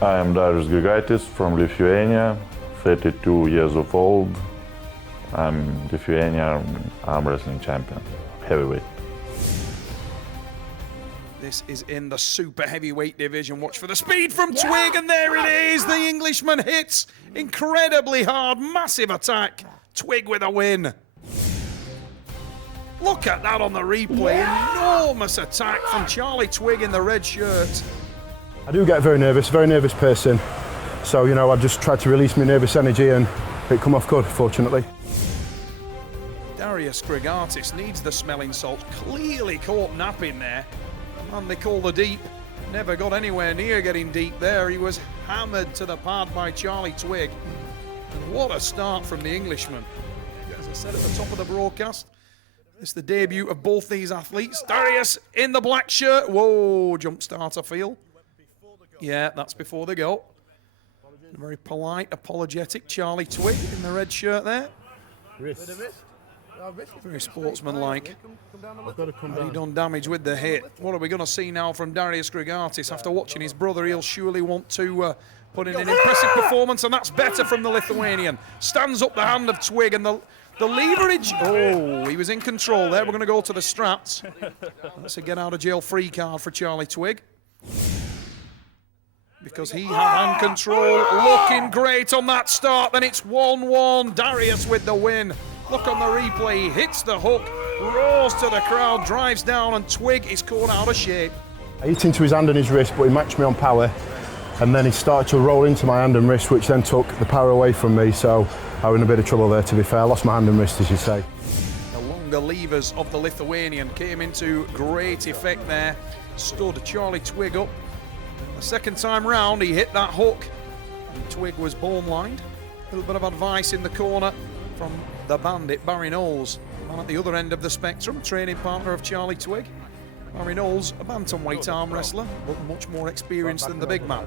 I am Grigaitis from Lithuania, 32 years of old. I'm Lithuania Armwrestling champion, heavyweight. This is in the super heavyweight division. Watch for the speed from Twigg, and there it is. The Englishman hits incredibly hard. Massive attack. Twigg with a win. Look at that on the replay. Enormous attack from Charlie Twigg in the red shirt. I do get very nervous person. So, you know, I just tried to release my nervous energy and it come off good, fortunately. Grigaitis needs the smelling salt. Clearly caught napping there. The man they call the Deep never got anywhere near getting deep there. He was hammered to the pad by Charlie Twigg. And what a start from the Englishman. As I said at the top of the broadcast, it's the debut of both these athletes. Darius in the black shirt. Whoa, jump starter feel. Yeah, that's before the go. A very polite, apologetic Charlie Twigg in the red shirt there. Very sportsmanlike. Had he done damage with the hit? What are we going to see now from Darius Grigaitis? After watching his brother, he'll surely want to put in an impressive performance, and that's better from the Lithuanian. Stands up the hand of Twigg, and the leverage. Oh, he was in control there. We're going to go to the straps. That's a get out of jail free card for Charlie Twigg, because he had hand control. Looking great on that start. Then it's 1-1. Darius with the win. Look on the replay. He hits the hook, roars to the crowd, drives down, and Twigg is caught out of shape. I hit into his hand and his wrist, but he matched me on power. And then he started to roll into my hand and wrist, which then took the power away from me. So I was in a bit of trouble there, to be fair. I lost my hand and wrist, as you say. The longer levers of the Lithuanian came into great effect there. Stood Charlie Twigg up. The second time round, he hit that hook, and Twigg was bone-lined. A little bit of advice in the corner from the bandit, Barry Knowles, man at the other end of the spectrum, training partner of Charlie Twigg. Barry Knowles, a bantamweight arm wrestler, but much more experienced than the big man.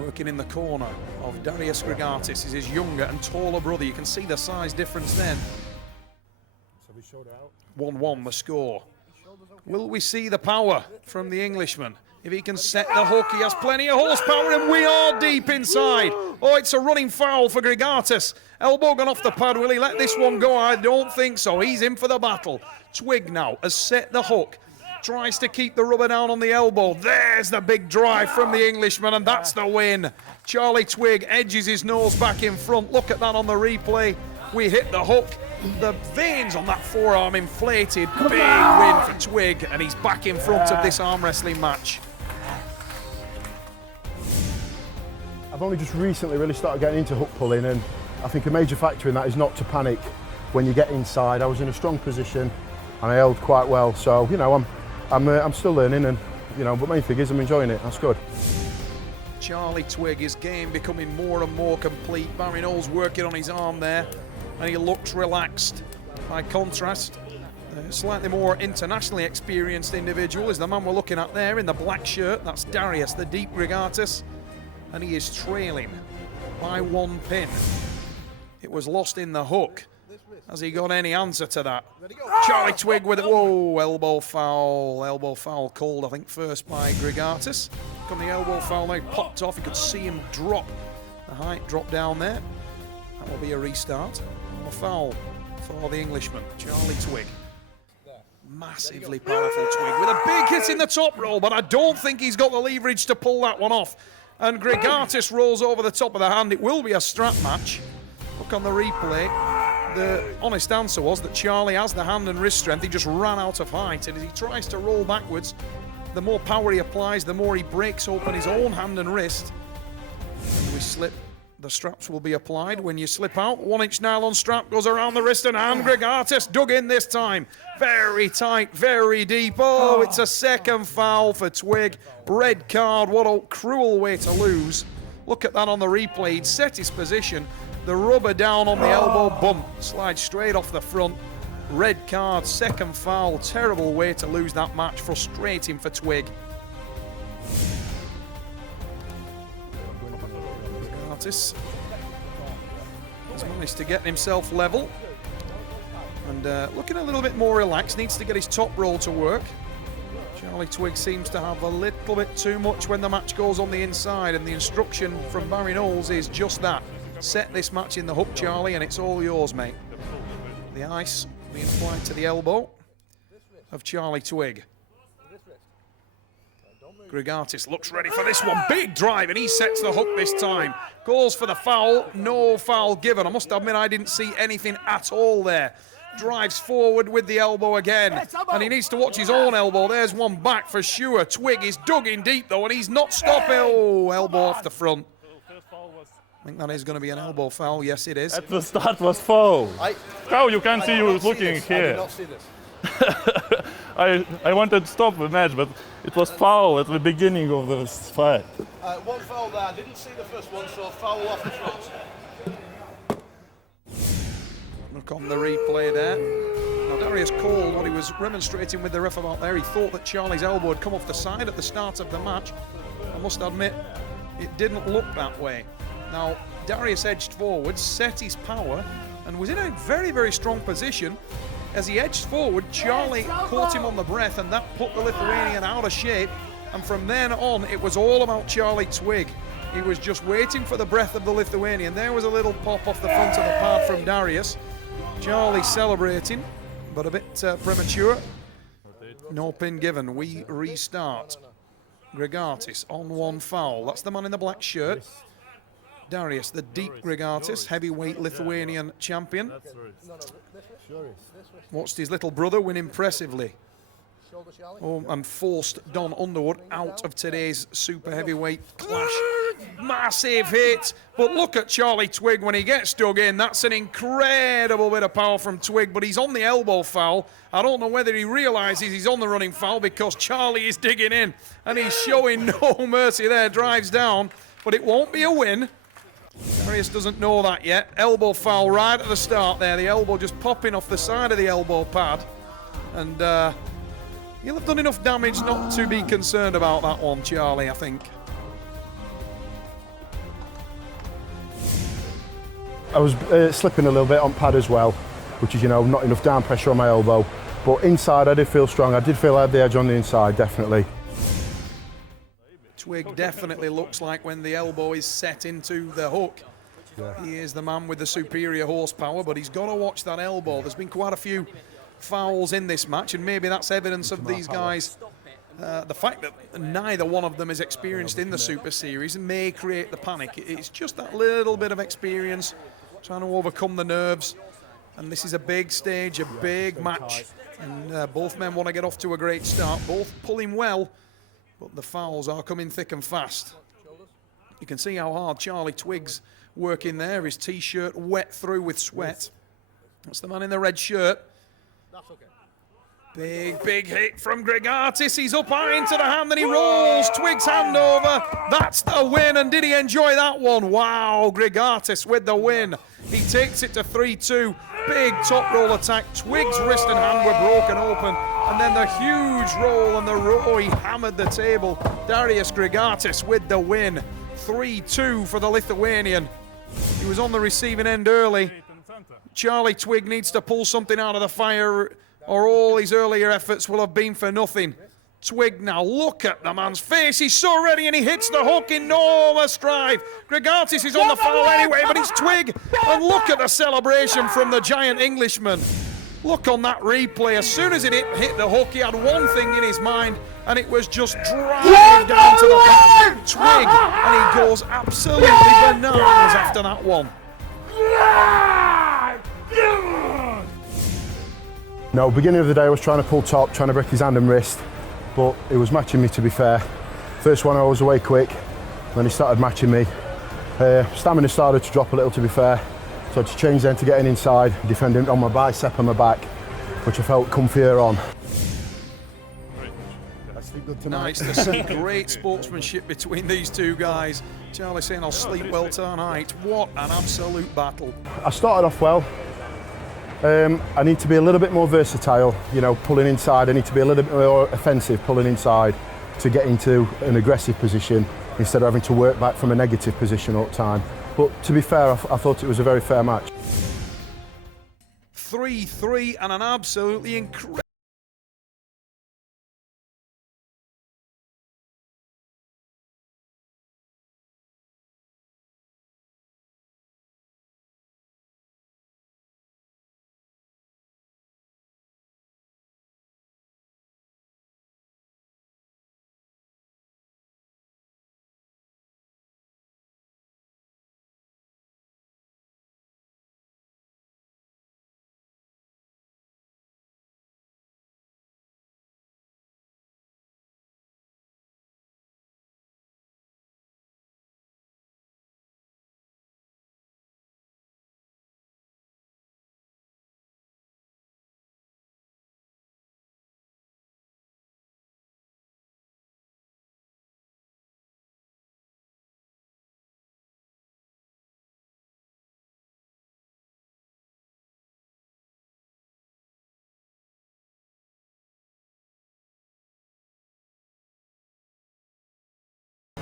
Working in the corner of Darius Grigaitis is his younger and taller brother. You can see the size difference then. 1-1 the score. Will we see the power from the Englishman? If he can set the hook, he has plenty of horsepower, and we are deep inside. Oh, it's a running foul for Grigaitis. Elbow gone off the pad. Will he let this one go? I don't think so. He's in for the battle. Twigg now has set the hook. Tries to keep the rubber down on the elbow. There's the big drive from the Englishman, and that's the win. Charlie Twigg edges his nose back in front. Look at that on the replay. We hit the hook. The veins on that forearm inflated. Big win for Twigg, and he's back in front of this arm wrestling match. I've only just recently really started getting into hook pulling, and I think a major factor in that is not to panic when you get inside. I was in a strong position and I held quite well, so you know I'm still learning, and you know, but main thing is I'm enjoying it. That's good. Charlie Twigg, his game becoming more and more complete. Barry Knowles working on his arm there, and he looks relaxed. By contrast, a slightly more internationally experienced individual is the man we're looking at there in the black shirt. That's Darius, the Deep Grigaitis, and he is trailing by 1 pin. It was lost in the hook. Has he got any answer to that? Charlie Twigg with it. Whoa, elbow foul called, I think, first by Grigaitis. Come the elbow foul, now he popped off. You could see him drop. The height drop down there. That will be a restart. And a foul for the Englishman, Charlie Twigg. Massively powerful Twigg with a big hit in the top roll, but I don't think he's got the leverage to pull that one off. And Grigaitis rolls over the top of the hand. It will be a strap match. Look on the replay. The honest answer was that Charlie has the hand and wrist strength. He just ran out of height, and as he tries to roll backwards, the more power he applies, the more he breaks open his own hand and wrist. And we slip. The straps will be applied. When you slip out, 1-inch nylon strap goes around the wrist, and Grigaitis dug in this time. Very tight, very deep. Oh, it's a second foul for Twigg. Red card. What a cruel way to lose. Look at that on the replay. He'd set his position. The rubber down on the elbow, bump, slides straight off the front. Red card, second foul. Terrible way to lose that match. Frustrating for Twigg. Grigaitis has managed to get himself level, and looking a little bit more relaxed. Needs to get his top roll to work. Charlie Twigg seems to have a little bit too much when the match goes on the inside, and the instruction from Barry Knowles is just that. Set this match in the hook, Charlie, and it's all yours, mate. The ice being applied to the elbow of Charlie Twigg. Grigaitis looks ready for this one. Big drive, and he sets the hook this time. Goes for the foul. No foul given. I must admit, I didn't see anything at all there. Drives forward with the elbow again, and he needs to watch his own elbow. There's one back for sure. Twigg is dug in deep though, and he's not stopping. Oh, elbow off the front. I think that is going to be an elbow foul. Yes, it is. At the start was foul. How you can see you looking here? I did not see this. I wanted to stop the match, but it was foul at the beginning of the fight. One foul there. I didn't see the first one, so foul off the front. Look on the replay there. Now Darius called what he was remonstrating with the ref about there. He thought that Charlie's elbow had come off the side at the start of the match. I must admit, it didn't look that way. Now, Darius edged forward, set his power, and was in a very, very strong position. As he edged forward, Charlie caught him on the breath, and that put the Lithuanian out of shape. And from then on, it was all about Charlie Twigg. He was just waiting for the breath of the Lithuanian. There was a little pop off the front of the pad from Darius. Charlie celebrating, but a bit premature. No pin given. We restart. Grigaitis on one foul. That's the man in the black shirt. Darius, the deep Grigaitis, heavyweight Lithuanian champion. Watched his little brother win impressively. Oh, and forced Don Underwood out of today's super heavyweight clash. Massive hit, but look at Charlie Twigg when he gets dug in. That's an incredible bit of power from Twigg, but he's on the elbow foul. I don't know whether he realizes he's on the running foul because Charlie is digging in, and he's showing no mercy there. Drives down, but it won't be a win. Darius doesn't know that yet. Elbow foul right at the start there. The elbow just popping off the side of the elbow pad, and he'll have done enough damage not to be concerned about that one, Charlie, I think. I was slipping a little bit on pad as well, which is, not enough down pressure on my elbow. But inside, I did feel strong. I did feel I had the edge on the inside, definitely. Twigg definitely looks like when the elbow is set into the hook, he is the man with the superior horsepower, but he's got to watch that elbow. There's been quite a few fouls in this match, and maybe that's evidence of these guys. The fact that neither one of them is experienced in the Super Series may create the panic. It's just that little bit of experience, trying to overcome the nerves. And this is a big stage, a big match. And both men want to get off to a great start, both pulling well, but the fouls are coming thick and fast. You can see how hard Charlie Twigg's working there, his t-shirt wet through with sweat. That's the man in the red shirt. That's okay. Big hit from Grigaitis. He's up high into the hand and he rolls Twigg's hand over. That's the win, and did he enjoy that one? Wow, Grigaitis with the win. He takes it to 3-2. Big top roll attack. Twigg's wrist and hand were broken open, and then the huge roll and the row. He hammered the table. Darius Grigaitis with the win. 3-2 for the Lithuanian. He was on the receiving end early. Charlie Twigg needs to pull something out of the fire, or all his earlier efforts will have been for nothing. Twigg now, look at the man's face. He's so ready, and he hits the hook. Enormous drive. Grigaitis is on the foul anyway, but it's Twigg. And look at the celebration from the giant Englishman. Look on that replay. As soon as it hit the hook, he had one thing in his mind, and it was just drive down to the pad. Twigg, and he goes absolutely bananas after that one. No, beginning of the day I was trying to pull top, trying to break his hand and wrist, but he was matching me, to be fair. First one I was away quick, then he started matching me. Stamina started to drop a little, to be fair, so I had to change then to getting inside, defending on my bicep and my back, which I felt comfier on. Nice to see great sportsmanship between these two guys. Charlie saying, I'll sleep well tonight. What an absolute battle. I started off well. I need to be a little bit more versatile, pulling inside. I need to be a little bit more offensive, pulling inside to get into an aggressive position instead of having to work back from a negative position all the time. But to be fair, I thought it was a very fair match. 3-3 and an absolutely incredible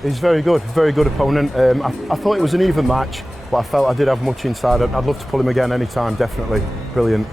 He's very good opponent. I thought it was an even match, but I felt I did have much inside. I'd love to pull him again anytime, definitely. Brilliant.